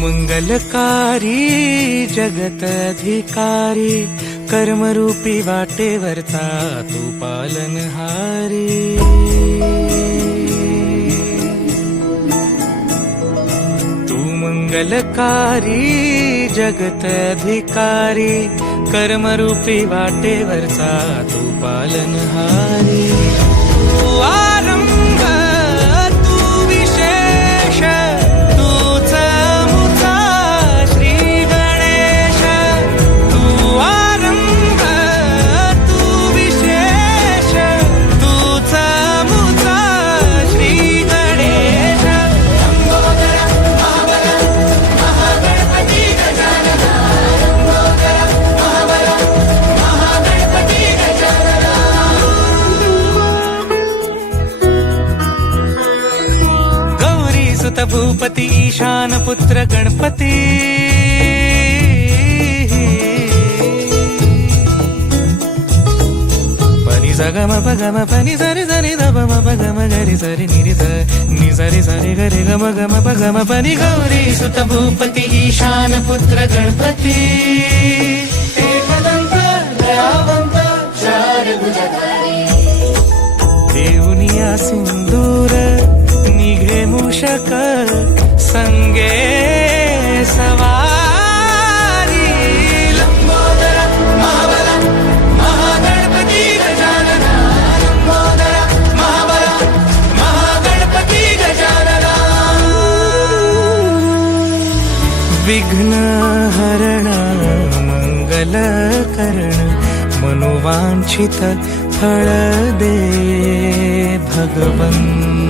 मंगलकारी जगत अधिकारी कर्मरूपी वाटेवरचा तू पालनहारी। तू मंगलकारी जगत अधिकारी कर्मरूपी वाटेवरचा तू पालनहारी। तू आरंभ तू विशेष तूच मुचा श्री गणेश। तू आरंभ तू विशेष तूच मुचा श्री गणेश। लंबोदर महाबल महागणपती गजानना। लंबोदर महाबल महागणपती गजानना। गौरी सुत भूपती ईशान पुत्र गणपती। पनी सगम पगम पनी सरि सरि ध म पगम गरि सरि नि सरि सरि गरि गम गम पगम पनी। गौरी सुत भूपती ईशान पुत्र गणपती। एकदंत दयावंत चार भुजधारी। देऊनिया सिंदूर निघे मूषक संगे सवारी। लंबोदर महाबल महागणपती गजानना। लंबोदर महाबल महागणपती गजानना। विघ्न हरण मंगल करण मनोवांछित फळ दे भगवंत।